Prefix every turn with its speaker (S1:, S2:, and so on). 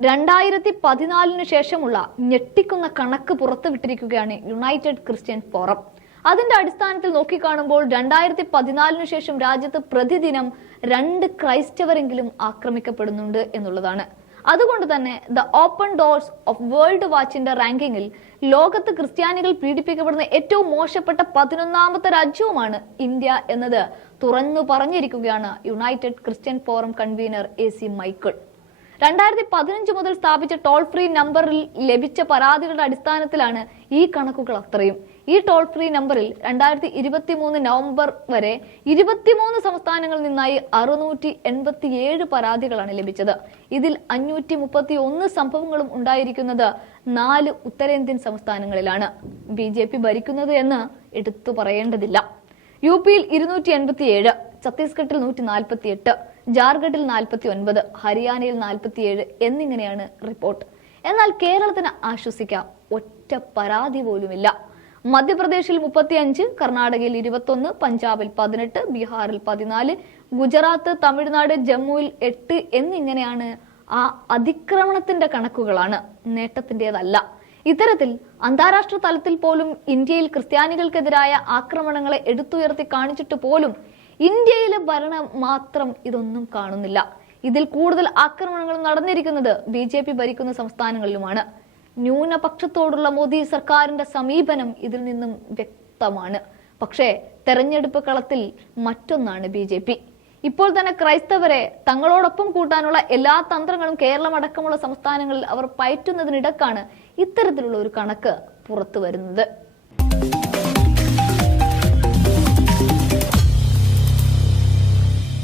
S1: രണ്ടായിരത്തി പതിനാലിന് ശേഷമുള്ള ഞെട്ടിക്കുന്ന കണക്ക് പുറത്തുവിട്ടിരിക്കുകയാണ് യുണൈറ്റഡ് ക്രിസ്ത്യൻ ഫോറം. അതിന്റെ അടിസ്ഥാനത്തിൽ നോക്കിക്കാണുമ്പോൾ രണ്ടായിരത്തി പതിനാലിന് ശേഷം രാജ്യത്ത് പ്രതിദിനം രണ്ട് ക്രൈസ്തവരെങ്കിലും ആക്രമിക്കപ്പെടുന്നുണ്ട് എന്നുള്ളതാണ്. അതുകൊണ്ട് തന്നെ the open doors of world വാച്ചിന്റെ റാങ്കിങ്ങിൽ ലോകത്ത് ക്രിസ്ത്യാനികൾ പീഡിപ്പിക്കപ്പെടുന്ന ഏറ്റവും മോശപ്പെട്ട പതിനൊന്നാമത്തെ രാജ്യവുമാണ് ഇന്ത്യ എന്നത് തുറന്നു പറഞ്ഞിരിക്കുകയാണ് United Christian Forum convener A C Michael. രണ്ടായിരത്തി പതിനഞ്ച് മുതൽ സ്ഥാപിച്ച ടോൾ ഫ്രീ നമ്പറിൽ ലഭിച്ച പരാതികളുടെ അടിസ്ഥാനത്തിലാണ് ഈ കണക്കുകൾ അത്രയും. ഈ ടോൾ ഫ്രീ നമ്പറിൽ രണ്ടായിരത്തി ഇരുപത്തി മൂന്ന് നവംബർ വരെ ഇരുപത്തിമൂന്ന് സംസ്ഥാനങ്ങളിൽ നിന്നായി അറുന്നൂറ്റി എൺപത്തിയേഴ് പരാതികളാണ് ലഭിച്ചത്. ഇതിൽ അഞ്ഞൂറ്റി മുപ്പത്തി ഒന്ന് സംഭവങ്ങളും ഉണ്ടായിരിക്കുന്നത് നാല് ഉത്തരേന്ത്യൻ സംസ്ഥാനങ്ങളിലാണ്. ബി ജെ പി ഭരിക്കുന്നത് എന്ന് എടുത്തു പറയേണ്ടതില്ല. യു പിയിൽ ഇരുന്നൂറ്റി എൺപത്തി ഏഴ് ഛത്തീസ്ഗഡിൽ നൂറ്റി നാൽപ്പത്തി എട്ട് ജാർഖണ്ഡിൽ നാൽപ്പത്തി ഒൻപത് ഹരിയാനയിൽ നാൽപ്പത്തിയേഴ് എന്നിങ്ങനെയാണ് റിപ്പോർട്ട് എന്നാൽ കേരളത്തിന് ആശ്വസിക്കാം. ഒറ്റ പരാതി പോലുമില്ല. മധ്യപ്രദേശിൽ മുപ്പത്തിയഞ്ച് കർണാടകയിൽ ഇരുപത്തൊന്ന് പഞ്ചാബിൽ പതിനെട്ട് ബീഹാറിൽ പതിനാല് ഗുജറാത്ത് തമിഴ്നാട് ജമ്മുവിൽ എട്ട് എന്നിങ്ങനെയാണ് ആ അതിക്രമണത്തിന്റെ കണക്കുകളാണ്. നേട്ടത്തിന്റെതല്ല. ഇത്തരത്തിൽ അന്താരാഷ്ട്ര തലത്തിൽ പോലും ഇന്ത്യയിൽ ക്രിസ്ത്യാനികൾക്കെതിരായ ആക്രമണങ്ങളെ എടുത്തുയർത്തി കാണിച്ചിട്ട് പോലും ഇന്ത്യയിലെ ഭരണം മാത്രം ഇതൊന്നും കാണുന്നില്ല. ഇതിൽ കൂടുതൽ ആക്രമണങ്ങൾ നടന്നിരിക്കുന്നത് ബി ജെ പി ഭരിക്കുന്ന സംസ്ഥാനങ്ങളിലുമാണ്. ന്യൂനപക്ഷത്തോടുള്ള മോദി സർക്കാരിന്റെ സമീപനം ഇതിൽ നിന്നും വ്യക്തമാണ്. പക്ഷേ തെരഞ്ഞെടുപ്പ് കളത്തിൽ മറ്റൊന്നാണ് ബി ജെ പി. ഇപ്പോൾ തന്നെ ക്രൈസ്തവരെ തങ്ങളോടൊപ്പം കൂട്ടാനുള്ള എല്ലാ തന്ത്രങ്ങളും കേരളം അടക്കമുള്ള സംസ്ഥാനങ്ങളിൽ അവർ പയറ്റുന്നതിനിടക്കാണ് ഇത്തരത്തിലുള്ള ഒരു കണക്ക് പുറത്തു വരുന്നത്.